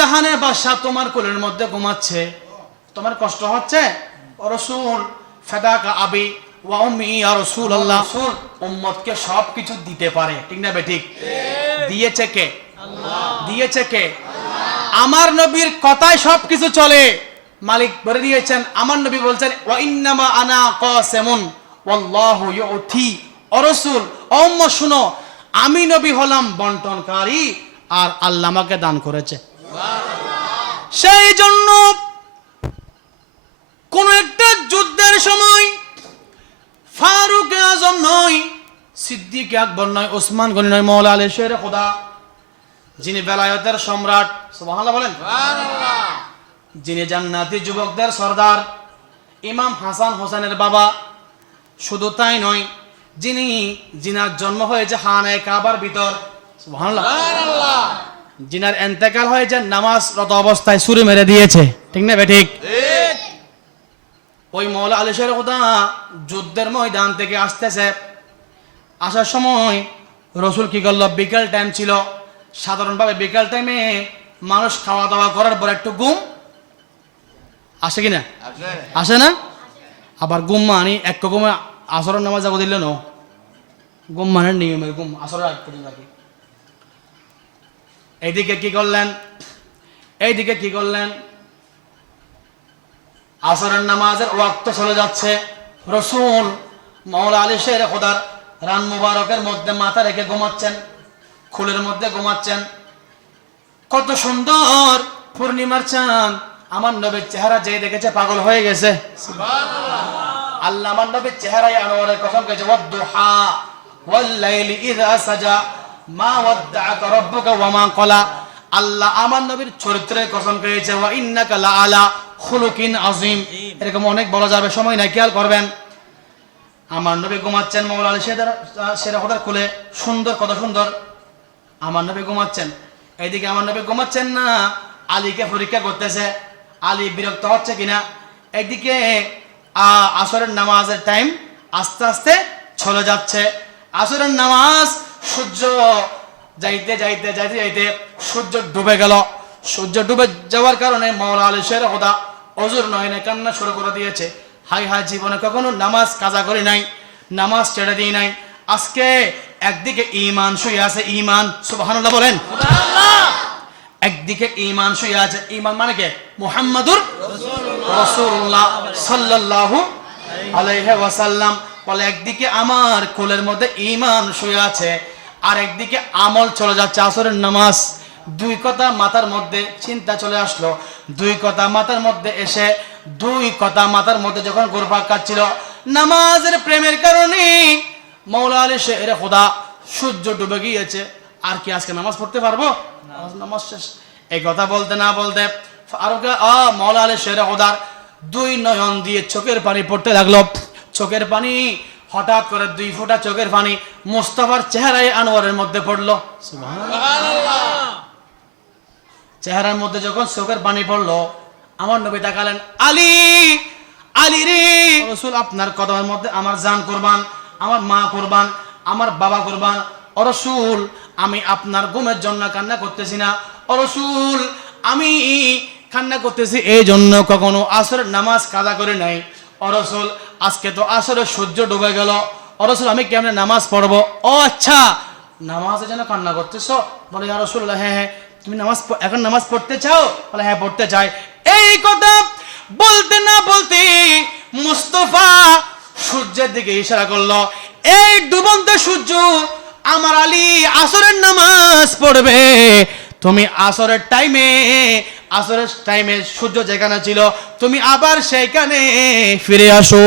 জাহানের বাদশা তোমার কোলের মধ্যে ঘুমাচ্ছে, তোমার কষ্ট হচ্ছে? ও রাসূল ফাদাকা আবি ওয়া উম্মি ইয়া রাসূলুল্লাহ, উম্মতকে সব কিছু দিতে পারে, ঠিক না বেঠিক? দিয়েছে কে? আল্লাহ। দিয়েছে কে? আমার নবীর কথায় সব কিছু চলে, মালিক বলে দিয়েছেন। আমার নবী বলছেন ওয়া ইন্নামা আনা কাসিমুন ওয়াল্লাহু ইউতি। ও রাসূল, ও উম্মত শুনো, আমি নবী হলাম বন্টনকারী আর আল্লাহ আমাকে দান করেছে। সেই জন্য কোন একটা যুদ্ধের সময় ফারুক আজম নয়, সিদ্দিক আকবর নয়, ওসমান গনি নয়, মওলা আলী শের খোদা, যিনি বেলায়েতের সম্রাট, সুবহানাল্লাহ বলেন, সুবহানাল্লাহ, যিনি জান্নাতি যুবকদের সর্দার, ইমাম হাসান হোসেনের বাবা, শুধু তাই নয়, যিনি জিনার জন্ম হয়েছে খানায়ে কাবার ভিতর, সুবহানাল্লাহ, সুবহানাল্লাহ, জিনার ইন্তেকাল হয়েছে নামাজরত অবস্থায় ছুরি মেরে দিয়েছে, ঠিক না বেঠিক? ঠিক। ওই মওলা আলী শের খোদা যুদ্ধের ময়দান থেকে আসতেছে, আসার সময় রসুল কি করলো, বিকেল টাইম ছিল, সাধারণভাবে বিকেল টাইমে মানুষ খাওয়া দাওয়া করার পর একটু ঘুম আসে কিনা? আসে না? আবার ঘুম মানে এক ঘুমে আসরের নামাজ যাবো দিল না, ঘুম মানে নিয়মের ঘুম, আসরের আগ পর্যন্ত রাখি। এইদিকে কি করলেন, এইদিকে কি করলেন, আসরের নামাজের ওয়াক্ত চলে যাচ্ছে, রসুল মওলা আলী শের খোদার রান মুবারকের মধ্যে মাথা রেখে ঘুমাচ্ছেন, খুলের মধ্যে ঘুমাচ্ছেন। কত সুন্দর পূর্ণিমার চাঁদ, আমার নবীর চেহারা যে দেখেছে পাগল হয়ে গেছে, সুবহানাল্লাহ। আল্লাহ আমার নবীর চেহারায় আনোয়ারের কসম খেয়েছে, ওয়াদ-দুহা ওয়াল-লাইলি ইযা সাজা মা ওয়াদ্দাআকা রাব্বুকা ওয়া মা ক্বালা। আল্লাহ আমার নবীর চরিত্রের কসম খেয়েছে, ওয়া ইন্নাকা লাআলা খুলুকিন আযীম। এরকম অনেক বলা যাবে, সময় নাই, খেয়াল করবেন। আমার নবী ঘুমাচ্ছেন মওলা আলী শের খোদার কোলে, সুন্দর, কত সুন্দর আমার নবী ঘুমাচ্ছেন। এইদিকে আমার নবী ঘুমাচ্ছেন না, আলীকে পরীক্ষা করতেছে, আলী বিরক্ত হচ্ছে কিনা। একদিকে আসরের নামাজের টাইম আস্তে আস্তে চলে যাচ্ছে, আসরের নামাজ, সূর্য যাইতে যাইতে যাইতে যাইতে সূর্য ডুবে গেল। সূর্য ডুবে যাওয়ার কারণে মওলা আলী শের খোদা অজুর নয়নে কান্না শুরু করে দিয়েছে, হাই হাই, জীবনে কখনো নামাজ কাজা করি নাই, নামাজ ছেড়ে দিই নাই, আজকে একদিকে ঈমান শুয়ে আছে, ঈমান, সুবহানাল্লাহ বলেন, সুবহানাল্লাহ, একদিকে ঈমান শুয়ে আছে। ঈমান মানে কি? মুহাম্মাদুর রাসূলুল্লাহ সাল্লাল্লাহু আলাইহি ওয়াসাল্লাম বলে, একদিকে আমার কোলের মধ্যে ঈমান শুয়ে আছে, আর একদিকে আমল চলে যাচ্ছে, আসরের নামাজ। দুই কথা মাথার মধ্যে চিন্তা চলে আসলো, দুই কথা মাথার মধ্যে এসে, দুই কথা মাথার মধ্যে যখন ঘুরপাক খাচ্ছিল, নামাজের প্রেমের কারণে মওলা আলী শের খোদা, সূর্য ডুবে গিয়েছে, আর কি আজকে নামাজ পড়তে পারবো? নামাজ শেষ। এই কথা বলতে না বলতে ফারুক মওলা আলী শের খোদার দুই নয়ন দিয়ে চোখের পানি পড়তে লাগলো। চোখের পানি হঠাৎ করে দুই ফোঁটা চোখের পানি মুস্তাফার চেহারায় আনোয়ারের মধ্যে পড়লো, সুবহানাল্লাহ। চেহারার মধ্যে যখন চোখের পানি পড়লো, আমার নবী তাকালেন, আলী, আলী রে রাসূল, আপনার কদমের মধ্যে আমার জান কুরবান, আমার মা কুরবান, আমার বাবা কুরবান। ও রাসূল, আমি আপনার ঘুমের জন্য কান্না করতেছি না, ও রাসূল, আমি কান্না করতেছি এই জন্য কখনো আসরের নামাজ কাজা করে নাই। ও রাসূল, আজকে তো আসরের সূর্য ডুবে গেল, ও রাসূল, আমি কেমনে নামাজ পড়বো? ও আচ্ছা, নামাজের জন্য কান্না করতেছো? বলে, ইয়া রাসূলুল্লাহ, হ্যাঁ হ্যাঁ, তুমি এখন নামাজ পড়তে চাও? বলে, হ্যাঁ পড়তে চাই। এই কথা বলতে না বলতে মুস্তাফা সূর্যের দিকে ইশারা করলো, এই ডুবন্ত সূর্য আমার আলী আসরের নামাজ পড়বে, তুমি আসরের টাইমে সূর্য যেখানে ছিল তুমি আবার সেইখানে ফিরে আসো।